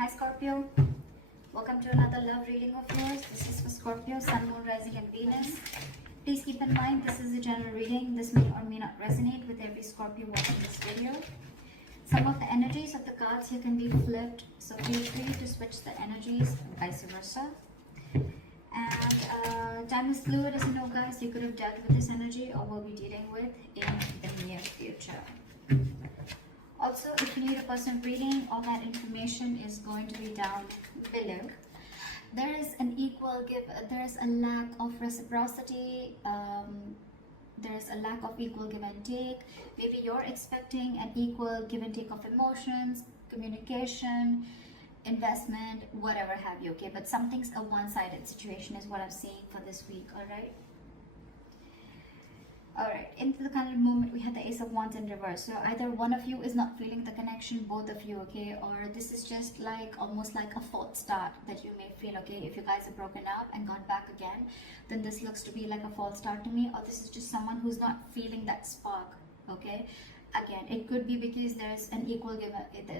Hi Scorpio, welcome to another love reading of yours. This is for Scorpio, Sun, Moon, Rising and Venus. Please keep in mind this is a general reading. This may or may not resonate with every Scorpio watching this video. Some of the energies of the cards here can be flipped, so feel free to switch the energies, vice versa. And time is fluid, as you know guys. You could have dealt with this energy or will be dealing with in the near future. Also, if you need a personal reading, all that information is going to be down below. There is an equal give, there is a lack of reciprocity, there is a lack of equal give and take. Maybe you're expecting an equal give and take of emotions, communication, investment, whatever have you, okay? But something's a one-sided situation is what I'm seeing for this week, all right? Alright, into the kind of moment we had the Ace of Wands in reverse. So either one of you is not feeling the connection, both of you, okay? Or this is just like almost like a false start that you may feel, okay? If you guys are broken up and got back again, then this looks to be like a false start to me. Or this is just someone who's not feeling that spark, okay? Again, it could be because there's an equal give,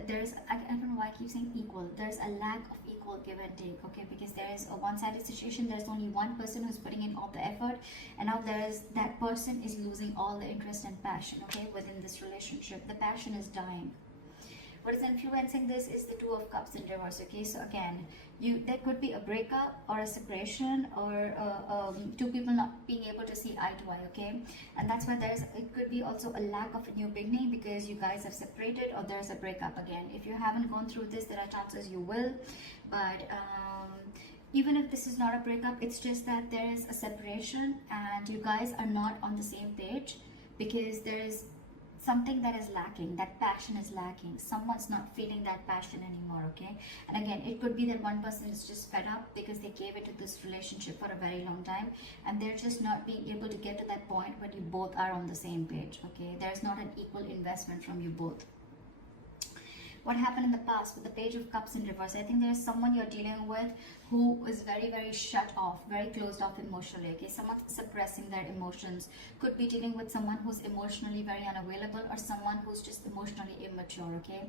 there's, I don't know why I keep saying equal, there's a lack of equal give and take, okay, because there is a one-sided situation. There's only one person who's putting in all the effort, and now there's that person is losing all the interest and passion, okay, within this relationship. The passion is dying. What is influencing this is the Two of Cups in reverse, okay? So again, there could be a breakup or a separation, or two people not being able to see eye to eye, okay? And that's why it could be also a lack of a new beginning because you guys have separated, or there's a breakup again. If you haven't gone through this, there are chances you will, but even if this is not a breakup, it's just that there is a separation and you guys are not on the same page because there is something that is lacking. That passion is lacking. Someone's not feeling that passion anymore, okay? And again, it could be that one person is just fed up because they gave it to this relationship for a very long time and they're just not being able to get to that point where you both are on the same page, okay? There's not an equal investment from you both. What happened in the past with the Page of Cups in reverse? I think there's someone you're dealing with who is very, very shut off, very closed off emotionally, okay? Someone's suppressing their emotions. Could be dealing with someone who's emotionally very unavailable or someone who's just emotionally immature, okay?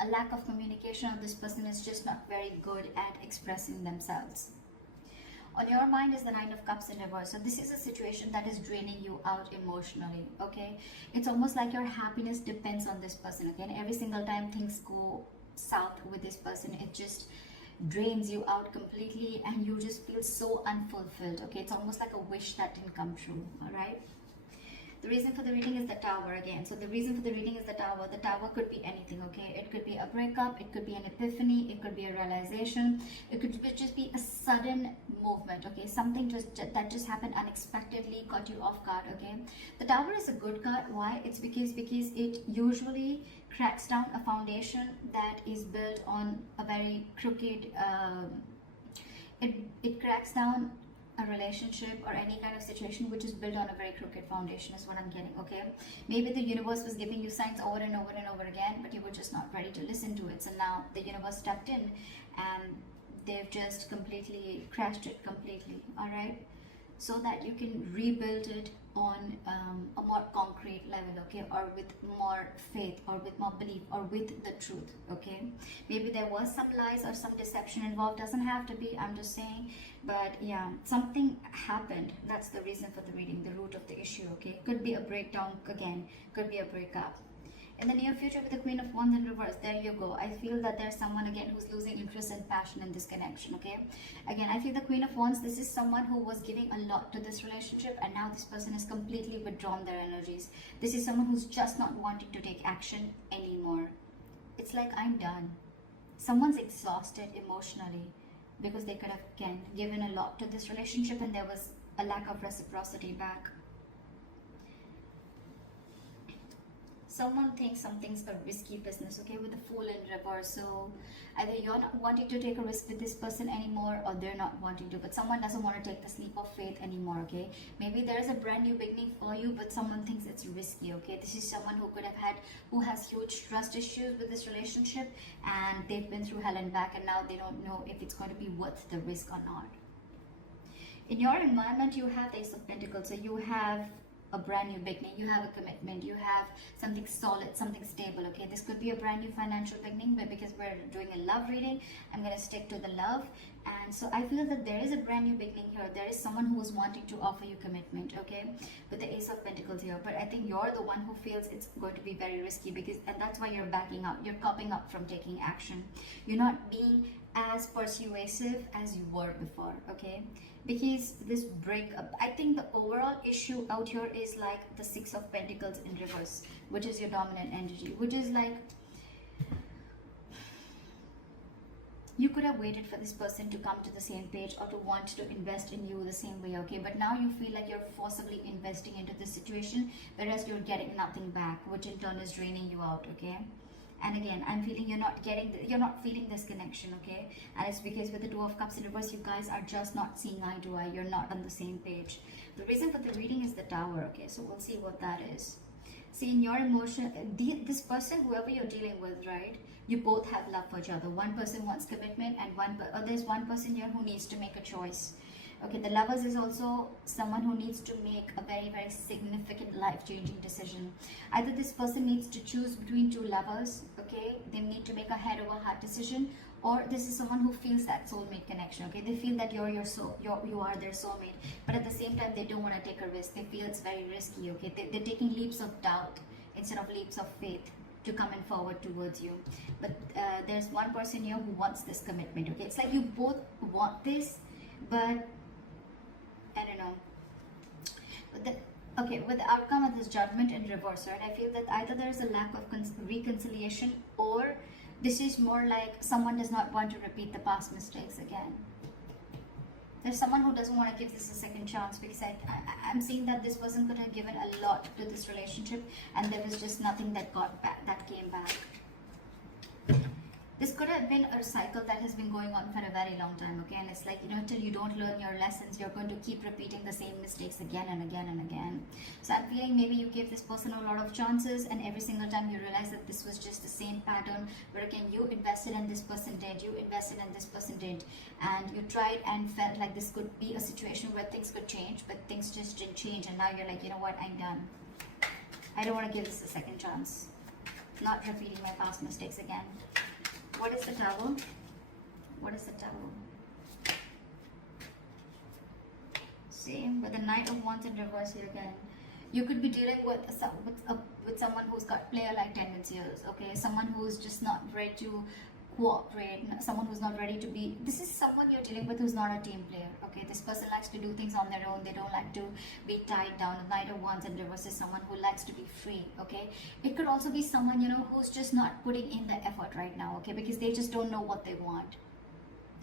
A lack of communication of this person is just not very good at expressing themselves. On your mind is the Nine of Cups in reverse. So this is a situation that is draining you out emotionally, okay? It's almost like your happiness depends on this person, okay? And every single time things go south with this person, it just drains you out completely and you just feel so unfulfilled, okay? It's almost like a wish that didn't come true, all right? The reason for the reading is the Tower again. So the reason for the reading is the Tower. The Tower could be anything, okay? It could be a breakup, it could be an epiphany, it could be a realization, it could just be a sudden movement, okay? Something that just happened unexpectedly, caught you off guard, okay? The Tower is a good card. Why? It's because it usually cracks down a foundation that is built on a very crooked, it cracks down a relationship or any kind of situation which is built on a very crooked foundation is what I'm getting, okay? Maybe the universe was giving you signs over and over and over again, but you were just not ready to listen to it. So now the universe stepped in and they've just completely crashed it completely, all right? So that you can rebuild it on a more concrete level, okay? Or with more faith or with more belief or with the truth, okay? Maybe there was some lies or some deception involved. Doesn't have to be, I'm just saying. But yeah, something happened. That's the reason for the reading, the root of the issue, okay? Could be a breakdown again, could be a breakup. In the near future with the Queen of Wands in reverse, there you go. I feel that there's someone again who's losing interest and passion in this connection, okay? Again, I feel the Queen of Wands, this is someone who was giving a lot to this relationship and now this person has completely withdrawn their energies. This is someone who's just not wanting to take action anymore. It's like, I'm done. Someone's exhausted emotionally because they could have, again, given a lot to this relationship and there was a lack of reciprocity back. Someone thinks something's a risky business, okay, with the Fool in reverse. So either you're not wanting to take a risk with this person anymore or they're not wanting to, but someone doesn't want to take the leap of faith anymore, okay? Maybe there is a brand new beginning for you, but someone thinks it's risky, okay? This is someone who has huge trust issues with this relationship and they've been through hell and back and now they don't know if it's going to be worth the risk or not. In your environment, you have the Ace of Pentacles, so you have a brand new beginning. You have a commitment, you have something solid, something stable. Okay, this could be a brand new financial beginning, but because we're doing a love reading, I'm going to stick to the love. And so I feel that there is a brand new beginning here. There is someone who is wanting to offer you commitment, okay, with the Ace of Pentacles here. But I think you're the one who feels it's going to be very risky, because, and that's why you're backing up, you're copping up from taking action. You're not being as persuasive as you were before, okay, because this breakup, I think the overall issue out here is like the Six of Pentacles in reverse, which is your dominant energy, which is like you could have waited for this person to come to the same page or to want to invest in you the same way, okay, but now you feel like you're forcibly investing into this situation, whereas you're getting nothing back, which in turn is draining you out, okay. And again, I'm feeling you're not feeling this connection, okay, and it's because with the Two of Cups in reverse, you guys are just not seeing eye to eye. You're not on the same page. The reason for the reading is the Tower, okay, so we'll see what that is. See, in your emotion, this person, whoever you're dealing with, right, you both have love for each other. One person wants commitment, and there's one person here who needs to make a choice. Okay, the Lovers is also someone who needs to make a very, very significant life-changing decision. Either this person needs to choose between two lovers, okay, they need to make a head over heart decision, or this is someone who feels that soulmate connection, okay, they feel that you are their soulmate, but at the same time they don't want to take a risk. They feel it's very risky, okay, they're taking leaps of doubt instead of leaps of faith to come in forward towards you. But there's one person here who wants this commitment, okay, it's like you both want this, but I don't know. With the outcome of this Judgment in reverse, right, I feel that either there's a lack of reconciliation, or this is more like someone does not want to repeat the past mistakes again. There's someone who doesn't want to give this a second chance, because I'm seeing that this person could have given a lot to this relationship, and there was just nothing that came back. This could have been a cycle that has been going on for a very long time, okay? And it's like, till you don't learn your lessons, you're going to keep repeating the same mistakes again and again and again. So I'm feeling maybe you gave this person a lot of chances, and every single time you realize that this was just the same pattern, where again, you invested and this person did, you invested and this person did, and you tried and felt like this could be a situation where things could change, but things just didn't change, and now you're like, you know what, I'm done. I don't want to give this a second chance. Not repeating my past mistakes again. What is the Tower? What is the Tower? See, with the Knight of Wands in reverse here again. You could be dealing with someone who's got player-like tendencies, okay? Someone who's just not ready to cooperate, someone who's not ready to be, this is someone you're dealing with who's not a team player, okay? This person likes to do things on their own. They don't like to be tied down. The Knight of Wands in reverse is someone who likes to be free, okay? It could also be someone, who's just not putting in the effort right now, okay? Because they just don't know what they want,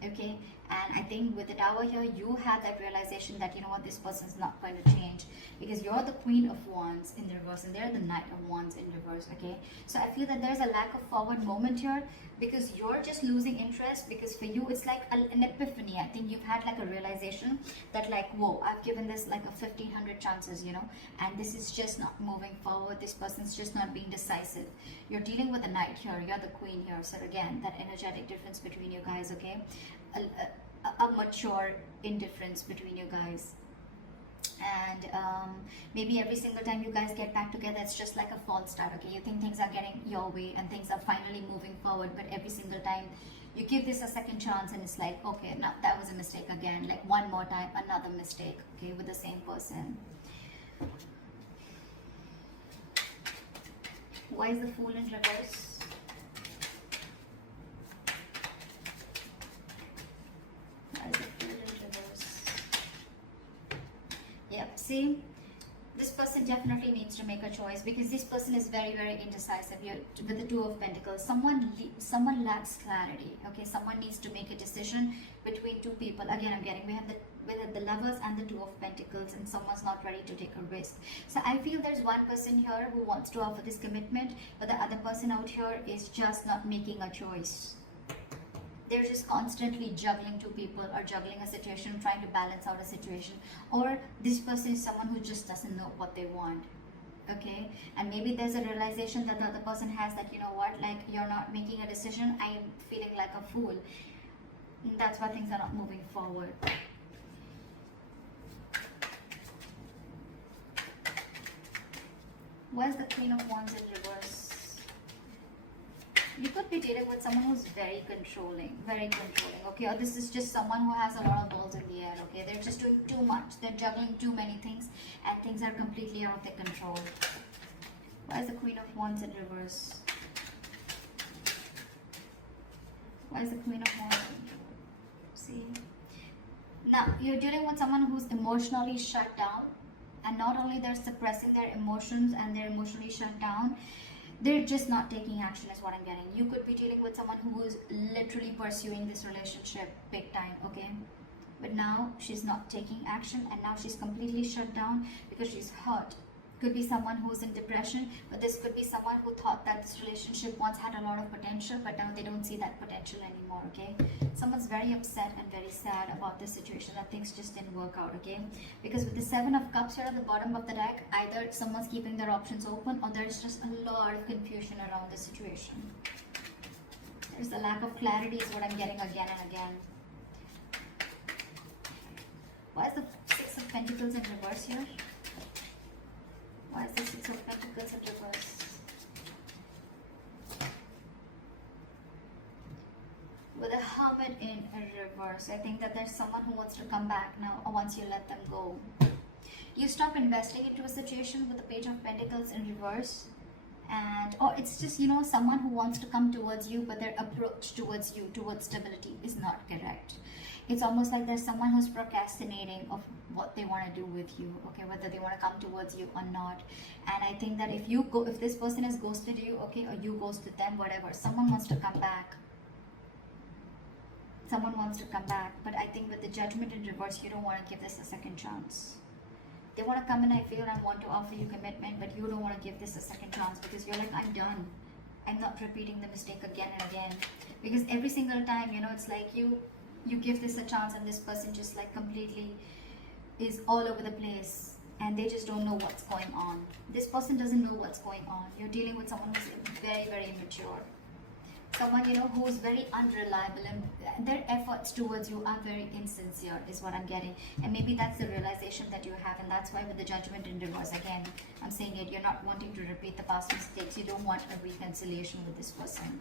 okay? And I think with the Tower here, you had that realization that, this person is not going to change, because you're the Queen of Wands in the reverse and they're the Knight of Wands in reverse, okay? So I feel that there's a lack of forward moment here, because you're just losing interest, because for you it's like an epiphany. I think you've had like a realization that like, whoa, I've given this like a 1,500 chances, and this is just not moving forward. This person's just not being decisive. You're dealing with the Knight here, you're the Queen here. So again, that energetic difference between you guys, okay? A mature indifference between you guys. And maybe every single time you guys get back together, it's just like a false start, okay? You think things are getting your way and things are finally moving forward, but every single time you give this a second chance and it's like, okay, now that was a mistake again, like one more time, another mistake, okay, with the same person. Why is the Fool in reverse? Yep, see, this person definitely needs to make a choice, because this person is very, very indecisive here with the Two of Pentacles. Someone lacks clarity, okay? Someone needs to make a decision between two people. Again, we have the Lovers and the Two of Pentacles, and someone's not ready to take a risk. So I feel there's one person here who wants to offer this commitment, but the other person out here is just not making a choice. They're just constantly juggling two people, or juggling a situation, trying to balance out a situation. Or this person is someone who just doesn't know what they want, okay? And maybe there's a realization that the other person has that, you know what, like, you're not making a decision, I'm feeling like a fool. And that's why things are not moving forward. Why is the Queen of Wands in reverse? You could be dealing with someone who's very controlling, okay? Or this is just someone who has a lot of balls in the air, okay? They're just doing too much. They're juggling too many things and things are completely out of their control. Why is the Queen of Wands in reverse? Why is the Queen of Wands in reverse? See? Now, you're dealing with someone who's emotionally shut down, and not only they're suppressing their emotions and they're emotionally shut down, they're just not taking action is what I'm getting. You could be dealing with someone who is literally pursuing this relationship big time, okay? But now she's not taking action and now she's completely shut down because she's hurt. Could be someone who's in depression, but this could be someone who thought that this relationship once had a lot of potential, but now they don't see that potential anymore, okay? Someone's very upset and very sad about this situation, that things just didn't work out, okay? Because with the Seven of Cups here at the bottom of the deck, either someone's keeping their options open or there's just a lot of confusion around the situation. There's a lack of clarity is what I'm getting again and again. Why is the Six of Pentacles in reverse here? Why is the Six of Pentacles in reverse? With a Hermit in reverse, I think that there's someone who wants to come back now once you let them go. You stop investing into a situation with the Page of Pentacles in reverse. And or it's just, you know, someone who wants to come towards you, but their approach towards you, towards stability, is not correct. It's almost like there's someone who's procrastinating of what they want to do with you, okay, whether they want to come towards you or not. And I think that if this person has ghosted you, okay, or you ghosted them, whatever, someone wants to come back. Someone wants to come back, but I think with the Judgment in reverse, you don't want to give this a second chance. They want to come in, I feel, and want to offer you commitment, but you don't want to give this a second chance because you're like, I'm done. I'm not repeating the mistake again and again. Because every single time, you know, it's like you give this a chance and this person just like completely is all over the place and they just don't know what's going on. This person doesn't know what's going on. You're dealing with someone who's very, very immature. Someone, you know, who's very unreliable and their efforts towards you are very insincere is what I'm getting. And maybe that's the realization that you have, and that's why with the Judgment in reverse, again, I'm saying it, you're not wanting to repeat the past mistakes. You don't want a reconciliation with this person.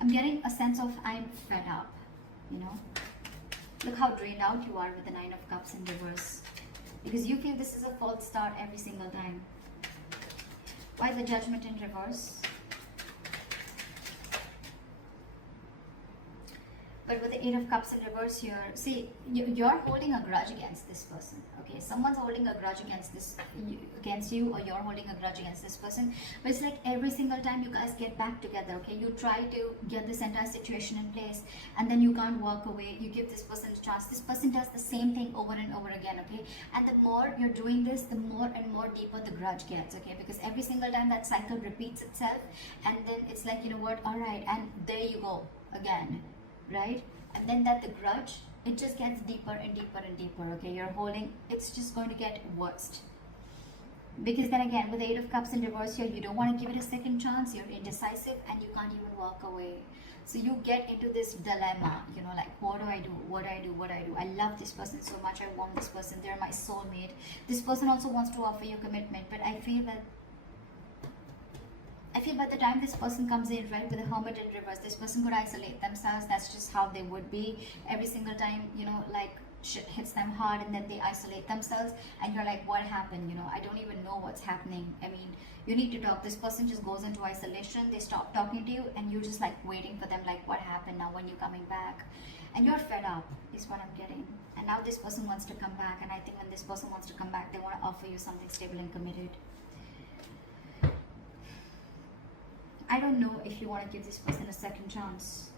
I'm getting a sense of I'm fed up, you know. Look how drained out you are with the Nine of Cups in reverse. Because you feel this is a false start every single time. Why the Judgment in reverse? But with the Eight of Cups in reverse here, see, you're holding a grudge against this person, okay? Someone's holding a grudge against you, or you're holding a grudge against this person. But it's like every single time you guys get back together, okay? You try to get this entire situation in place, and then you can't walk away. You give this person a chance. This person does the same thing over and over again, okay? And the more you're doing this, the more and more deeper the grudge gets, okay? Because every single time that cycle repeats itself, and then it's like, you know what, all right, and there you go again. Right? And then that the grudge, it just gets deeper and deeper and deeper, okay? You're holding, it's just going to get worse. Because then again, with the Eight of Cups in reverse here, you don't want to give it a second chance, you're indecisive, and you can't even walk away. So you get into this dilemma, you know, like, what do I do? What do I do? What do I do? I love this person so much, I want this person, they're my soulmate. This person also wants to offer you commitment, but I feel by the time this person comes in, right, with the Hermit in reverse, this person could isolate themselves. That's just how they would be. Every single time, you know, like shit hits them hard and then they isolate themselves and you're like, what happened? You know, I don't even know what's happening. I mean, you need to talk. This person just goes into isolation. They stop talking to you and you're just like waiting for them, like, what happened now, when you're coming back? And you're fed up is what I'm getting. And now this person wants to come back, and I think when this person wants to come back, they want to offer you something stable and committed. I don't know if you want to give this person a second chance.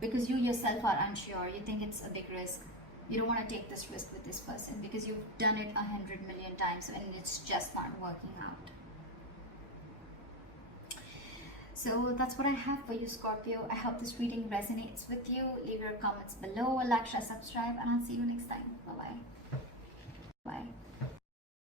Because you yourself are unsure. You think it's a big risk. You don't want to take this risk with this person because you've done it 100 million times and it's just not working out. So that's what I have for you, Scorpio. I hope this reading resonates with you. Leave your comments below, like, share, subscribe, and I'll see you next time. Bye-bye. Bye.